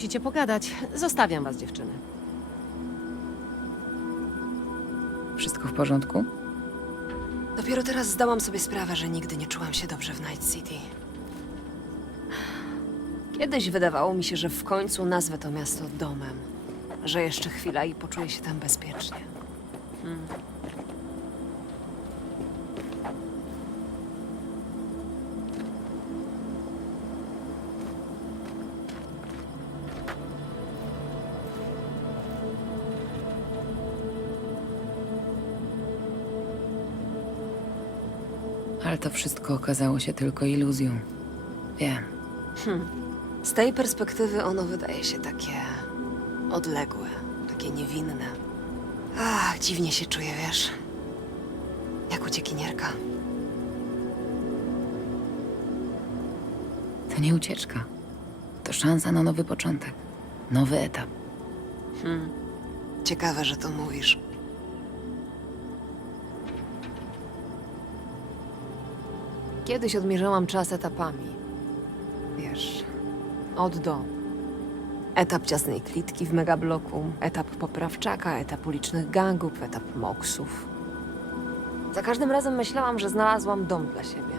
Musicie pogadać. Zostawiam was, dziewczyny. Wszystko w porządku? Dopiero teraz zdałam sobie sprawę, że nigdy nie czułam się dobrze w Night City. Kiedyś wydawało mi się, że w końcu nazwę to miasto domem. Że jeszcze chwila i poczuję się tam bezpiecznie. Ale to wszystko okazało się tylko iluzją. Wiem. Z tej perspektywy ono wydaje się takie odległe, takie niewinne. Ach, dziwnie się czuję, wiesz. Jak uciekinierka. To nie ucieczka. To szansa na nowy początek. Nowy etap. Ciekawe, że to mówisz. Kiedyś odmierzałam czas etapami. Wiesz, od do. Etap ciasnej klitki w megabloku, etap poprawczaka, etap ulicznych gangów, etap moksów. Za każdym razem myślałam, że znalazłam dom dla siebie.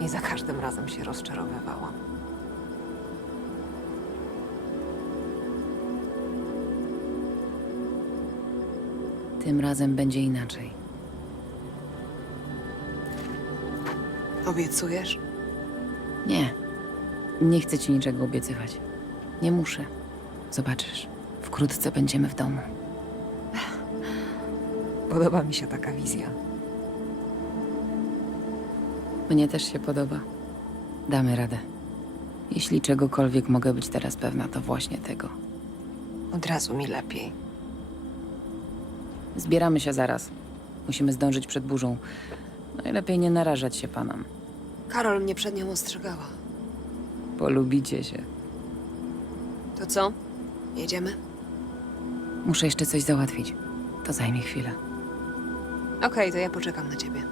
I za każdym razem się rozczarowywałam. Tym razem będzie inaczej. Obiecujesz? Nie. Nie chcę ci niczego obiecywać. Nie muszę. Zobaczysz. Wkrótce będziemy w domu. Podoba mi się taka wizja. Mnie też się podoba. Damy radę. Jeśli czegokolwiek mogę być teraz pewna, to właśnie tego. Od razu mi lepiej. Zbieramy się zaraz. Musimy zdążyć przed burzą. Najlepiej nie narażać się panom. Karol mnie przed nią ostrzegała. Polubicie się. To co? Jedziemy? Muszę jeszcze coś załatwić. To zajmie chwilę. Okej, to ja poczekam na ciebie.